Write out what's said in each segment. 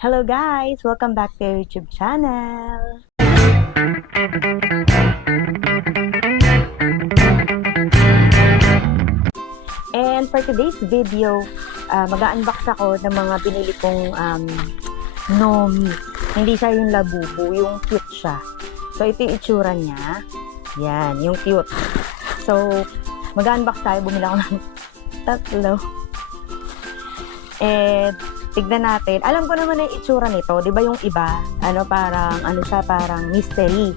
Hello guys! Welcome back to our YouTube channel! And for today's video, mag-unbox ako ng mga binili kong Nomi. Hindi siya yung labubu, yung cute siya. So ito yung itsura niya. Yan, yung cute. So, mag-unbox tayo. Bumili ako ng tatlo. And tignan natin. Alam ko naman na yung itsura nito. Di ba yung iba? Parang mystery.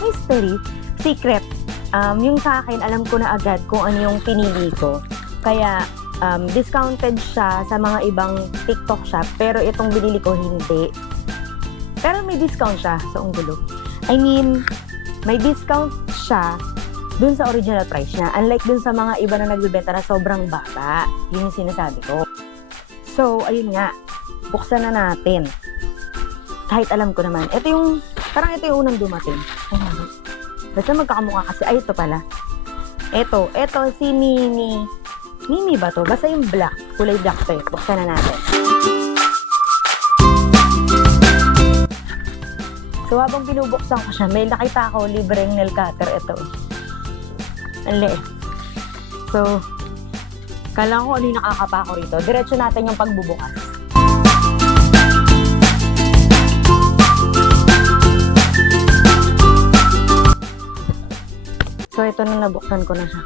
Mystery? Secret. Yung sa akin, alam ko na agad kung ano yung pinili ko. Kaya, discounted siya sa mga ibang TikTok shop. Pero itong binili ko, hindi. Pero may discount siya sa unggulo. I mean, may discount siya dun sa original price niya. Unlike dun sa mga iba na nagbibenta na sobrang baba. Yun yung sinasabi ko. So, ayun nga. Buksan na natin. Kahit alam ko naman. Parang ito yung unang dumating. Basta magkakamukha kasi. Ay, ito pala. Ito si Mimi. Mimi ba to? Basta yung black. Kulay black to eh. Buksan na natin. So, habang binubuksan ko siya, may nakita ako libreng nail cutter. Ito. Ang liit. So, kala ko ano yung nakakapa ko rito. Diretso natin yung pagbubukas. So, ito na nabuksan ko na siya.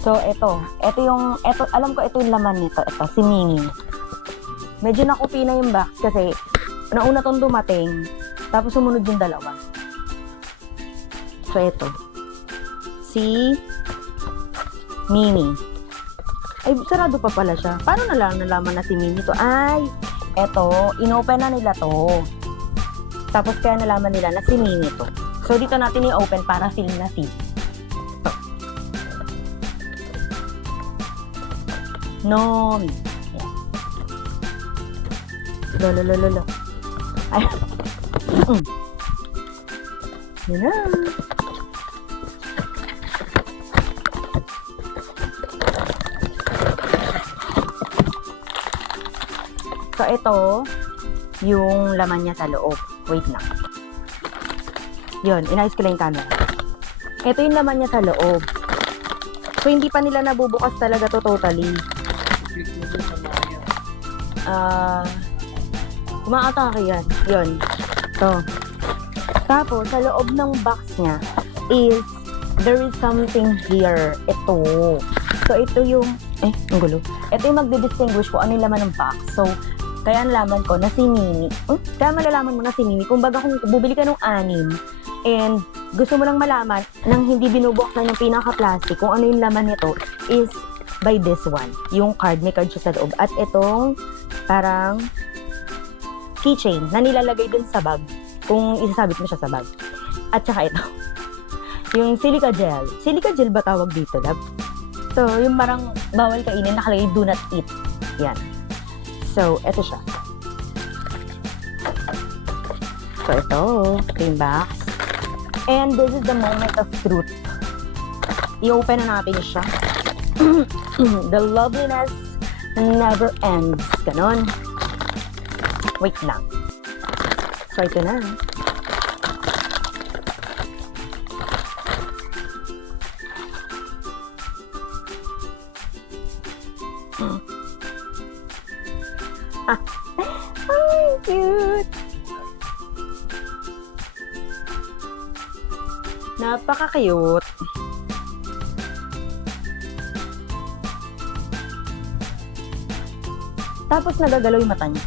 So, alam ko ito yung laman nito. Ito, si Mimi. Medyo nakupi na yung box kasi nauna tong dumating, tapos sumunod yung dalawa. So, ito. Si Mimi. Ay, sarado pa pala siya. Paano nalaman na si Mimi to? Ay, eto, inopen na nila to. Tapos kaya nalaman nila na si Mimi to. So, dito natin i-open para feel na si. Nomi. Lolo. Ay. Yun na. So, ito, yung laman niya sa loob. Wait lang. Yun, inayos ko lang yung camera. Ito yung laman niya sa loob. So, hindi pa nila nabubukas talaga to totally. Umaatake yan. Yun. So, tapos, sa loob ng box niya is, there is something here. Ito. So, ito yung, ang gulo. Ito yung magdi-distinguish ko ano yung laman ng box. So, kaya nalaman ko na si Mimi. Kaya malalaman mo na si Mimi. Kung baga kung bubili ka ng 6 and gusto mo lang malaman nang hindi binubuksan yung pinaka-plastic kung ano yung laman nito is by this one. Yung card, may card siya sa loob. At itong parang keychain na nilalagay dun sa bag kung isasabit mo siya sa bag. At saka ito. Yung silica gel. Silica gel ba tawag dito, love? So, yung parang bawal kainin, nakalagay do not eat. Yan. So, eto siya. So, ito yung box. And this is the moment of truth. I-open na natin siya. The loveliness never ends. Ganon. Wait lang. So, ito na. Ay, cute! Napaka-cute. Tapos nagagalaw yung mata niya.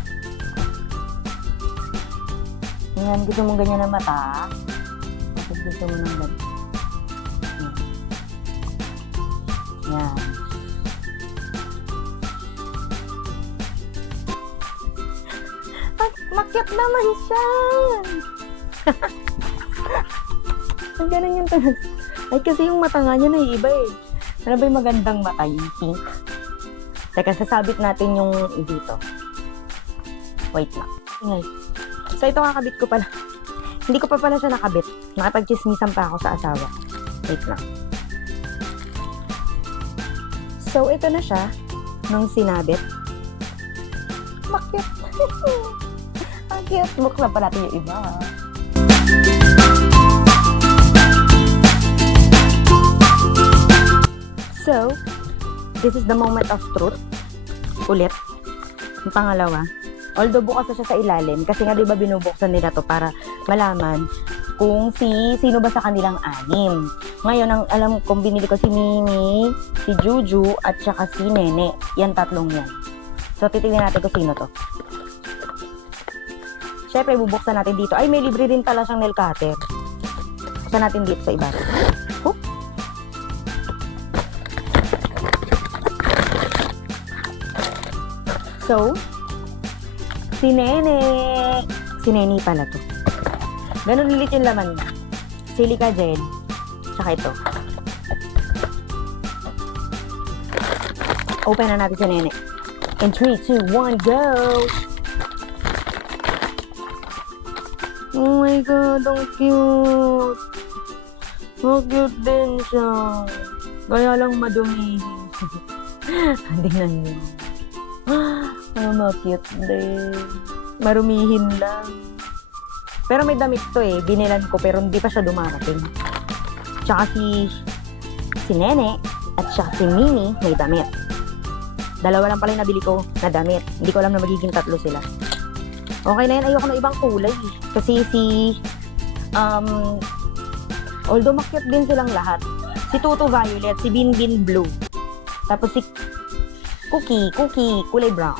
Yan, gusto mong ganyan ang mata. Tapos gusto mo ng ganyan. Yan. Makyat naman siya! Ang ganun yung tanong. Ay, kasi yung mata nga niya naiiba eh. Ano ba yung magandang mata? Yung pink? Teka, sasabit natin yung dito. Wait lang. Ingay. So, ito kakabit ko pala. Hindi ko pa pala siya nakabit. Nakapag-chismisan pa ako sa asawa. Wait lang. So, ito na siya nung sinabit. Bakit? Ang cute. Buksan pa natin yung iba. So, this is the moment of truth. Ulit. Yung pangalawa. Although bukas na siya sa ilalim, kasi nga diba binubuksan nila to para malaman kung sino ba sa kanilang anim. Ngayon, ang alam kong binili ko si Mimi, si Juju, at saka si Nene. Yan tatlong yan. So, titignan natin kung sino to. Siyempre, bubuksan natin dito. Ay, may libre din pala siyang nail cutter. Buksan natin dito sa iba. Hoop. So, si Nene. Si Nene pala to. Ganun lilit yung laman niya. Silica gel. Tsaka ito. Open na natin si Nene. In 3, 2, 1, go! Oh my God, ang cute! Ang cute din siya. Kaya lang madumi. Tingnan niyo. Cute din. Marumihin lang. Pero may damit to eh. Binilan ko pero hindi pa siya dumarating. Tsaka si Nene at tsaka si Mimi may damit. Dalawa lang pala yung nabili ko na damit. Hindi ko alam na magiging tatlo sila. Okay na yan. Ayoko ng ibang kulay. Kasi although makyut din silang lahat. Si Tutu violet, si Binbin blue. Tapos si Cookie, kulay brown.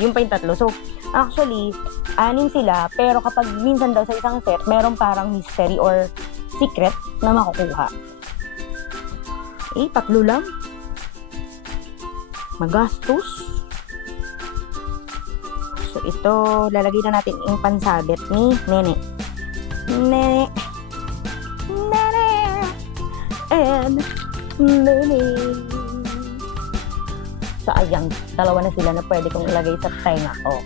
Yung pa yung tatlo. So, actually, 6 sila. Pero kapag minsan daw sa isang set, meron parang mystery or secret na makukuha. Eh, 3 lang. Magastos. So, ito, lalagay na natin yung pansabit ni Nene. Nene. And Nene. So, ayan, dalawa na sila na pwede kong ilagay sa tenga ko.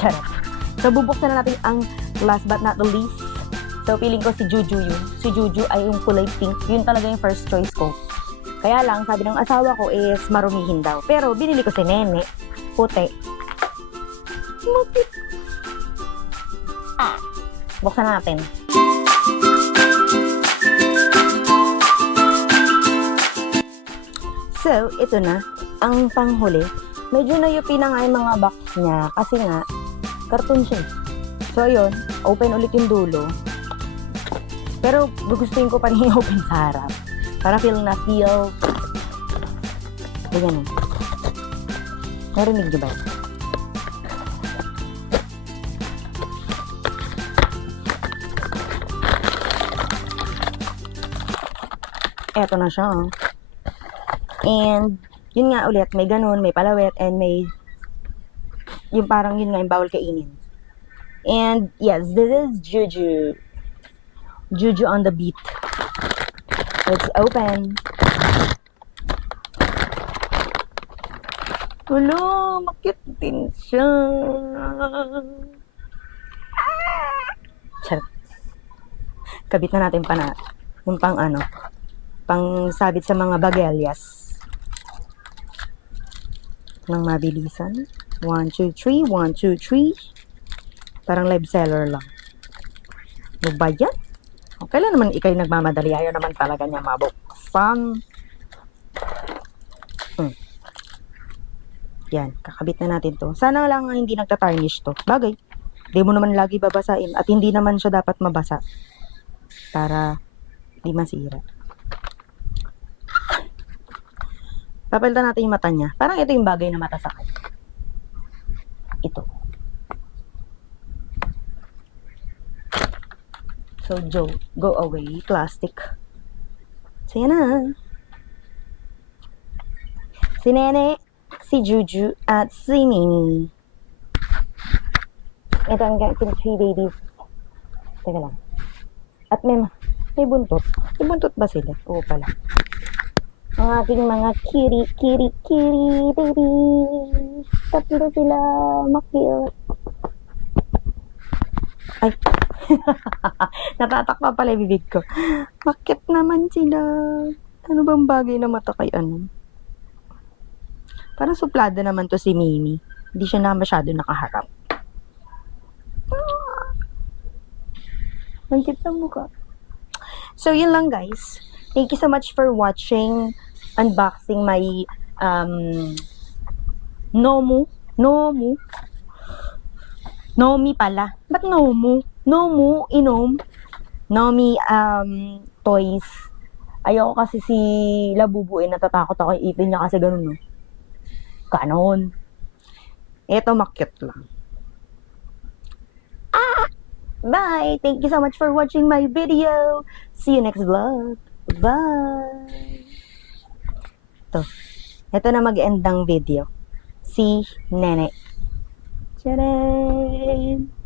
Charot. So, bubuksan na natin ang last but not the least. So, feeling ko si Juju yun. Si Juju ay yung kulay pink. Yun talaga yung first choice ko. Kaya lang, sabi ng asawa ko is marumihin daw. Pero, binili ko si Nene. Puti. Mapit. Buksan na natin. So, ito na. Ang panghuli. Medyo nayupi na nga yung mga box niya. Kasi nga, karton siya. So, yun. Open ulit yung dulo. Pero, gugustuhin ko pa rin open sa harap. Para feel. Ganyan. Narinig niyo ba? Eto na siya. And, yun nga ulit, may ganun, may palawet, and may, yung parang yun nga, yung bawal kainin. And, yes, this is Juju. Juju on the beat. Let's open. Hello, makit din siya. Charot. Kabit na natin pa na, yung pang pang sabit sa mga bagelyas. Nang mabilisan. 1, 2, 3. 1, 2, 3. Parang live seller lang. Ano ba yan? Kailan naman ikay nagmamadali? Ayaw naman talaga niya mabuksan. Yan, kakabit na natin to. Sana lang hindi nagtatarnish to. Bagay, hindi mo naman lagi babasain. At hindi naman siya dapat mabasa. Para di masira. Papalitan natin yung mata niya. Parang ito yung bagay na mata sa kanya. Ito. So, Joe, go away. Plastic. So, yan na. Si Nene, si Juju, at si Mimi. Ito ang 3 babies. Teka lang. At may buntot. May buntot ba sila? Oo pala. Ang aking mga kitty baby. Tatlo sila. Makiyot. Ay. Natatakpa pala yung bibig ko. Makit naman sila. Ano bang bagay na mata kay ano? Parang suplada naman to si Mimi. Hindi siya na masyado nakaharap. Ang cute ng mukha. So, yun lang guys. Thank you so much for watching unboxing my Nomi pala. Ba't Nomi toys. Ayoko kasi si Labubu natatakot ako ipin niya kasi ganun no. Ganon. Ito makyut lang. Bye! Thank you so much for watching my video. See you next vlog. Bye! Ito na mag-end ng video. Si Nene. Tcharam!